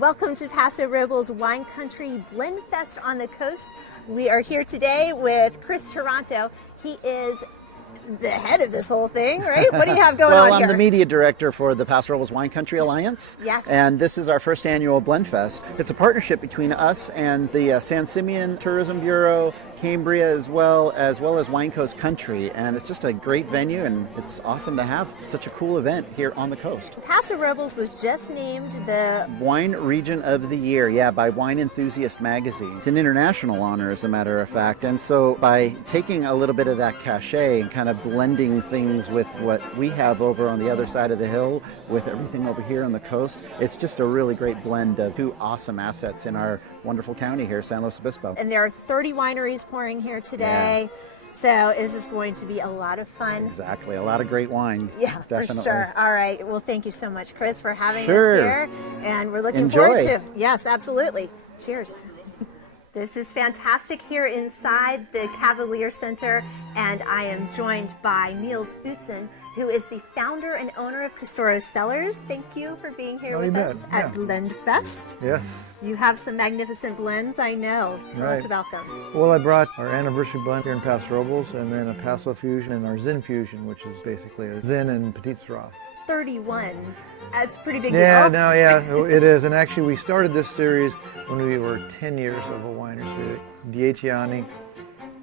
Welcome to Paso Robles Wine Country BlendFest on the coast. We are here today with Chris Taranto. He is the head of this whole thing, right? What do you have going on here? Well, I'm the media director for the Paso Robles Wine Country Alliance. Yes. And this is our first annual BlendFest. It's a partnership between us and the San Simeon Tourism Bureau, Cambria, as well as Wine Coast Country. And it's just a great venue, and it's awesome to have such a cool event here on the coast. Paso Robles was just named the Wine Region of the Year, by Wine Enthusiast magazine. It's an international honor, as a matter of fact. And so by taking a little bit of that cachet and kind of blending things with what we have over on the other side of the hill with everything over here on the coast, it's just a really great blend of two awesome assets in our wonderful county here, San Luis Obispo. And there are 30 wineries pouring here today. Yeah. So this is going to be a lot of fun. Exactly, a lot of great wine. Yeah, definitely. For sure. All right, well, thank you so much, Chris, for having us Sure. here. And we're looking Enjoy. forward to, yes, absolutely. Cheers. This is fantastic here inside the Cavalier Center, and I am joined by Niels Utzen, who is the founder and owner of Castoro Cellars. Thank you for being here with us at BlendFest. Yes. You have some magnificent blends, I know. Tell us about them. Well, I brought our anniversary blend here in Paso Robles, and then a Paso Fusion and our Zin Fusion, which is basically a Zin and Petite Syrah. 31. That's a pretty big Yeah, deal. no, yeah, it is. And actually, we started this series when we were 10 years of a winery. So Dieciani.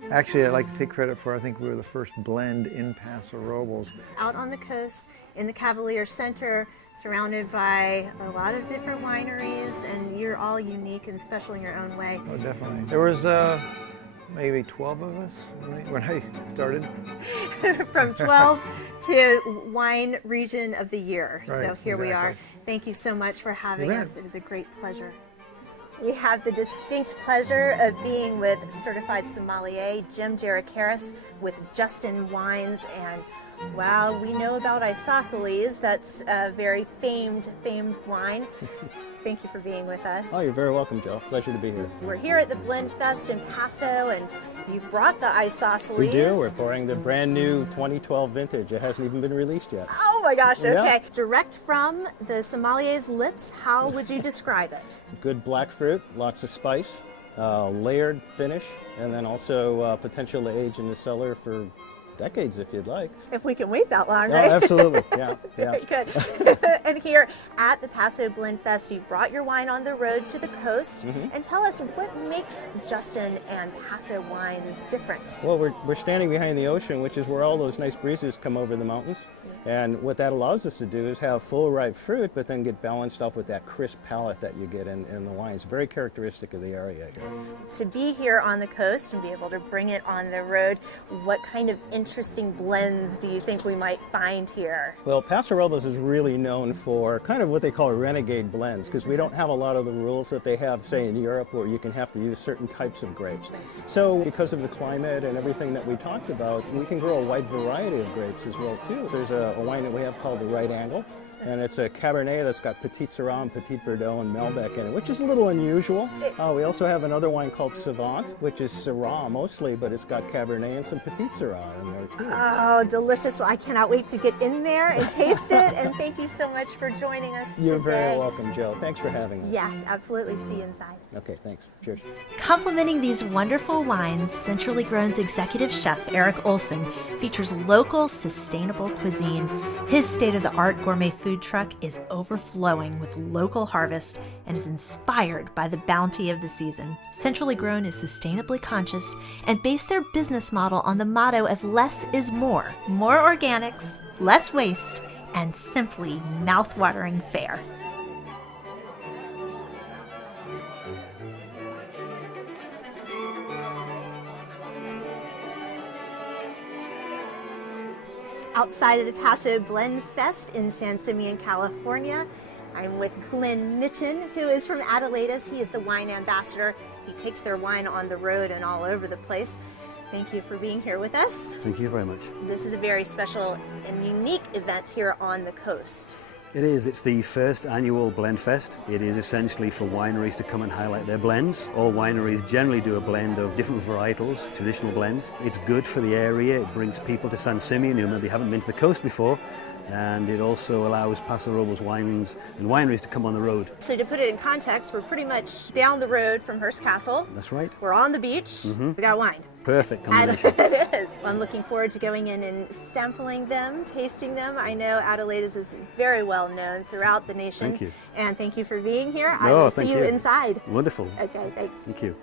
Actually, I'd like to take credit for, I think we were the first blend in Paso Robles. Out on the coast in the Cavalier Center, surrounded by a lot of different wineries, and you're all unique and special in your own way. Oh, definitely. There was maybe 12 of us when I started. From 12 to Wine Region of the Year. Right, So here we are. exactly. Thank you so much for having You bet. us. It is a great pleasure. We have the distinct pleasure of being with certified sommelier Jim Jarakaris with Justin Wines, and wow, we know about isosceles. That's a very famed wine. Thank you for being with us. Oh, you're very welcome, Joe. Pleasure to be here. We're here at the BlendFest in Paso, and you brought the isosceles. We do. We're pouring the brand new 2012 vintage. It hasn't even been released yet. Oh my gosh, okay. Yeah. Direct from the sommelier's lips, how would you describe it? Good black fruit, lots of spice, layered finish, and then also potential to age in the cellar for decades if you'd like. If we can wait that long, Oh, right? absolutely. Yeah. Very good. And here at the Paso BlendFest, you brought your wine on the road to the coast. And tell us, what makes Justin and Paso wines different? Well, we're standing behind the ocean, which is where all those nice breezes come over the mountains. And what that allows us to do is have full ripe fruit, but then get balanced off with that crisp palate that you get in the wines. Very characteristic of the area here. To be here on the coast and be able to bring it on the road, what kind of interesting blends do you think we might find here? Well, Paso Robles is really known for kind of what they call renegade blends, because we don't have a lot of the rules that they have, say, in Europe, where you can have to use certain types of grapes. So because of the climate and everything that we talked about, we can grow a wide variety of grapes as well, too. There's a wine that we have called the Right Angle, and it's a Cabernet that's got Petite Syrah and Petit Verdot and Malbec in it, which is a little unusual. We also have another wine called Savant, which is Syrah mostly, but it's got Cabernet and some Petit Syrah in there too. Oh, delicious. Well, I cannot wait to get in there and taste it. And thank you so much for joining us You're today. very welcome, Joe. Thanks for having us. Yes, absolutely. See you inside. Okay, thanks. Cheers. Complementing these wonderful wines, Centrally Grown's executive chef, Eric Olson, features local, sustainable cuisine. His state-of-the-art gourmet food truck is overflowing with local harvest and is inspired by the bounty of the season. Centrally Grown is sustainably conscious and based their business model on the motto of less is more. More organics, less waste, and simply mouth-watering fare. Outside of the Paso BlendFest in San Simeon, California, I'm with Glenn Mitten, who is from Adelaide's. He is the wine ambassador. He takes their wine on the road and all over the place. Thank you for being here with us. Thank you very much. This is a very special and unique event here on the coast. It is. It's the first annual BlendFest. It is essentially for wineries to come and highlight their blends. All wineries generally do a blend of different varietals, traditional blends. It's good for the area. It brings people to San Simeon who maybe haven't been to the coast before. And it also allows Paso Robles wines and wineries to come on the road. So to put it in context, we're pretty much down the road from Hearst Castle. That's right. We're on the beach. We got wine. Perfect combination. It is. Well, I'm looking forward to going in and sampling them, tasting them. I know Adelaide's is very well known throughout the nation. Thank you. And thank you for being here. I No, will thank see you you. inside. Wonderful. Okay, thanks. Thank you.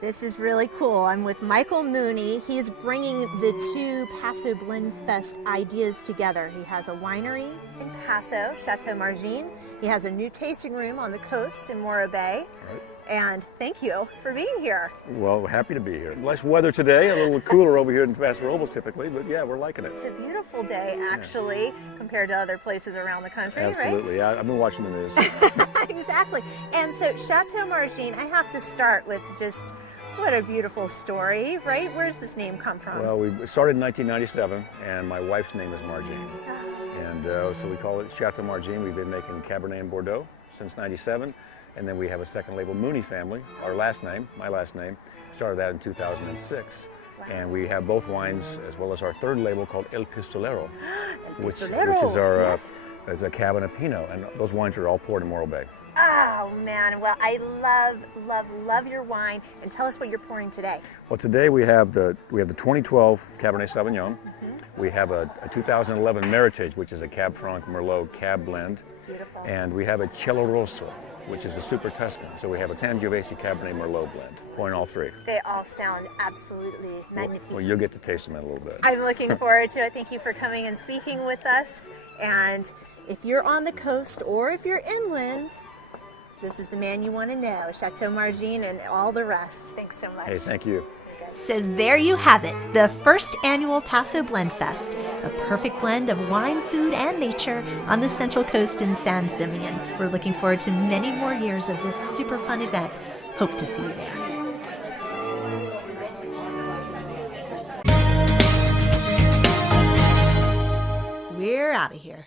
This is really cool. I'm with Michael Mooney. He's bringing the two Paso BlendFest ideas together. He has a winery in Paso, Chateau Margine. He has a new tasting room on the coast in Morro Bay. Right. And thank you for being here. Well, happy to be here. Nice weather today, a little cooler over here in Paso Robles typically, but yeah, we're liking it. It's a beautiful day, actually, compared to other places around the country, Absolutely. Yeah, I've been watching the news. right? Exactly. And so Chateau Margine, I have to start with just what a beautiful story, right? Where's this name come from? Well, we started in 1997, and my wife's name is Margine. And so we call it Chateau Margine. We've been making Cabernet and Bordeaux since 97. And then we have a second label, Mooney family, our last name, my last name. Started that in 2006. Wow. And we have both wines, as well as our third label called El Pistolero, which is our yes. is a Cab and a Pinot. And those wines are all poured in Morro Bay. Oh man, well I love your wine. And tell us what you're pouring today. Well, today we have the 2012 Cabernet Sauvignon. We have a 2011 Meritage, which is a Cab Franc Merlot Cab blend. Beautiful. And we have a Cielo Rosso, which is a Super Tuscan. So we have a Sangiovese Cabernet Merlot blend. Pouring all three. They all sound absolutely magnificent. Well, you'll get to taste them in a little bit. I'm looking forward to it. Thank you for coming and speaking with us. And if you're on the coast or if you're inland, this is the man you want to know, Chateau Margine and all the rest. Thanks so much. Hey, thank you. So there you have it, the first annual Paso BlendFest, a perfect blend of wine, food, and nature on the Central Coast in San Simeon. We're looking forward to many more years of this super fun event. Hope to see you there. We're out of here.